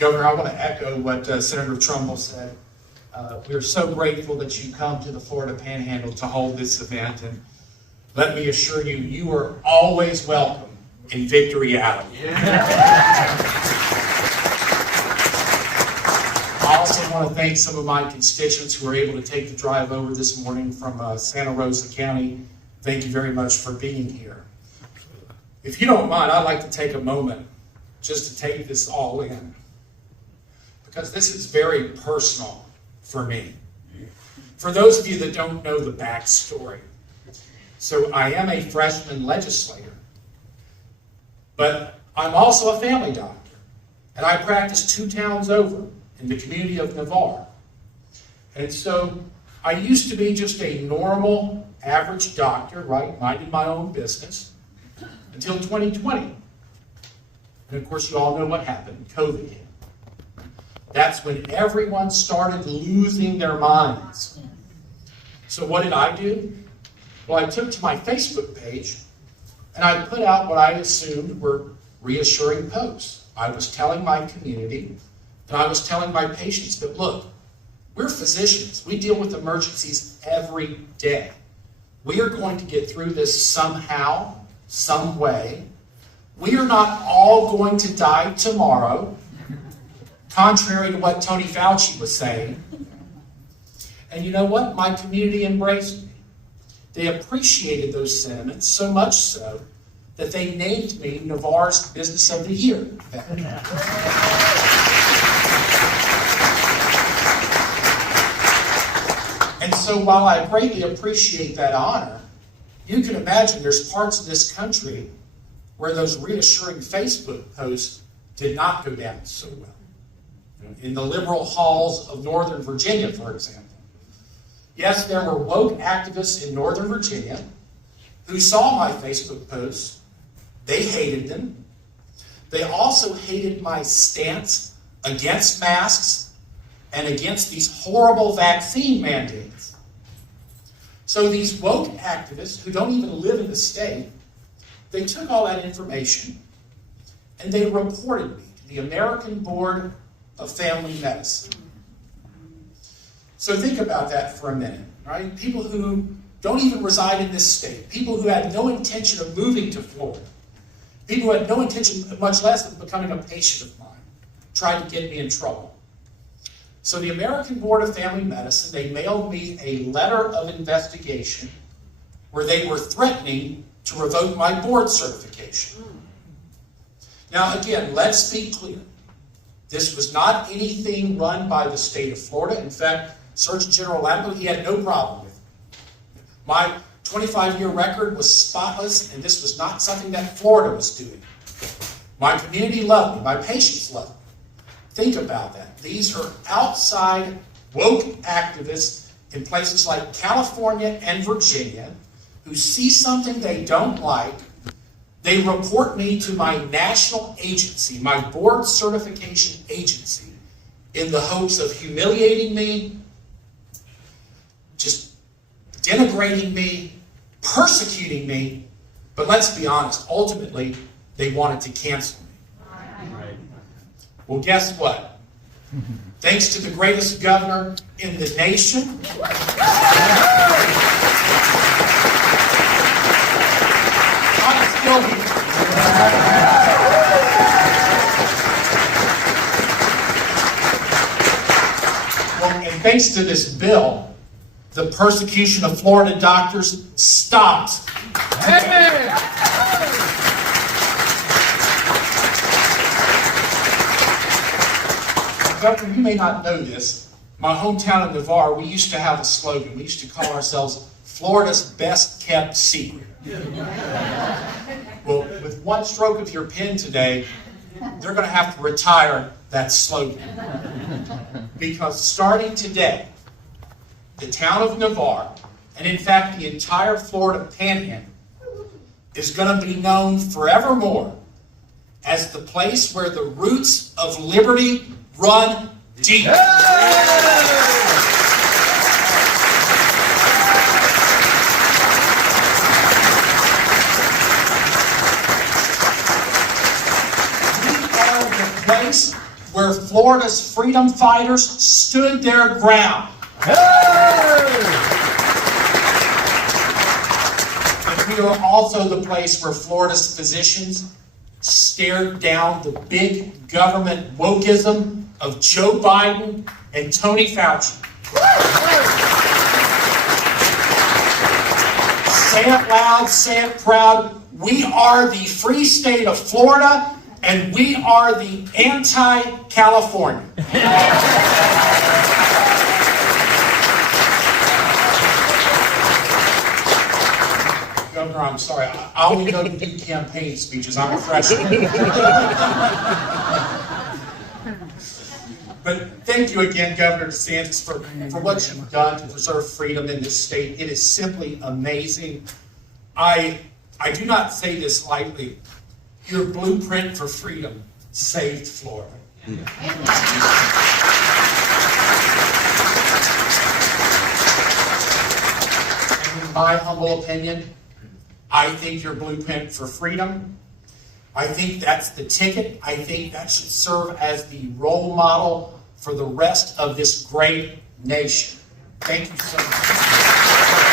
Governor, I want to echo what Senator Trumbull said. We're so grateful that you come to the Florida Panhandle to hold this event, and let me assure you, you are always welcome in Victory Alley. I also want to thank some of my constituents who were able to take the drive over this morning from Santa Rosa County. Thank you very much for being here. If you don't mind, I'd like to take a moment just to take this all in, because this is very personal for me. For those of you that don't know the backstory, so I am a freshman legislator, but I'm also a family doctor, and I practice 2 towns over in the community of Navarre. And so I used to be just a normal, average doctor, right, minding my own business, until 2020. And of course, you all know what happened. COVID hit. That's when everyone started losing their minds. So what did I do? Well, I took to my Facebook page and I put out what I assumed were reassuring posts. I was telling my community and I was telling my patients that, look, we're physicians. We deal with emergencies every day. We are going to get through this somehow, some way. We are not all going to die tomorrow, contrary to what Tony Fauci was saying. And you know what? My community embraced me. They appreciated those sentiments, so much so that they named me Navarre's Business of the Year. And so while I greatly appreciate that honor, you can imagine there's parts of this country where those reassuring Facebook posts did not go down so well. In the liberal halls of Northern Virginia, for example. Yes, there were woke activists in Northern Virginia who saw my Facebook posts. They hated them. They also hated my stance against masks and against these horrible vaccine mandates. So these woke activists who don't even live in the state, they took all that information and they reported me to the American Board of Family Medicine. So think about that for a minute, right? People who don't even reside in this state, people who had no intention of moving to Florida, people who had no intention, much less of becoming a patient of mine, tried to get me in trouble. So the American Board of Family Medicine, they mailed me a letter of investigation where they were threatening to revoke my board certification. Now again, let's be clear. This was not anything run by the state of Florida. In fact, Surgeon General Lambo, he had no problem with it. My 25-year record was spotless, and this was not something that Florida was doing. My community loved me. My patients loved me. Think about that. These are outside woke activists in places like California and Virginia who see something they don't like. They report me to my national agency, my board certification agency, in the hopes of humiliating me, just denigrating me, persecuting me. But let's be honest, ultimately, they wanted to cancel me. Right. Well, guess what? Thanks to the greatest governor in the nation, I'm still here. Well, and thanks to this bill, the persecution of Florida doctors stopped. Amen. Governor, you may not know this. My hometown of Navarre, we used to have a slogan. We used to call ourselves Florida's best kept secret. Well, with one stroke of your pen today, they're going to have to retire that slogan. Because starting today, the town of Navarre, and in fact the entire Florida Panhandle, is going to be known forevermore as the place where the roots of liberty run deep. We are the place where Florida's freedom fighters stood their ground. And we are also the place where Florida's physicians stared down the big government wokeism of Joe Biden and Tony Fauci. Say it loud, say it proud. We are the free state of Florida, and we are the anti-California. Governor, I'm sorry. I only go to do campaign speeches. I'm a freshman. But thank you again, Governor DeSantis, for what you've done to preserve freedom in this state. It is simply amazing. I do not say this lightly. Your blueprint for freedom saved Florida. And in my humble opinion, I think your blueprint for freedom, I think that's the ticket. I think that should serve as the role model for the rest of this great nation. Thank you so much.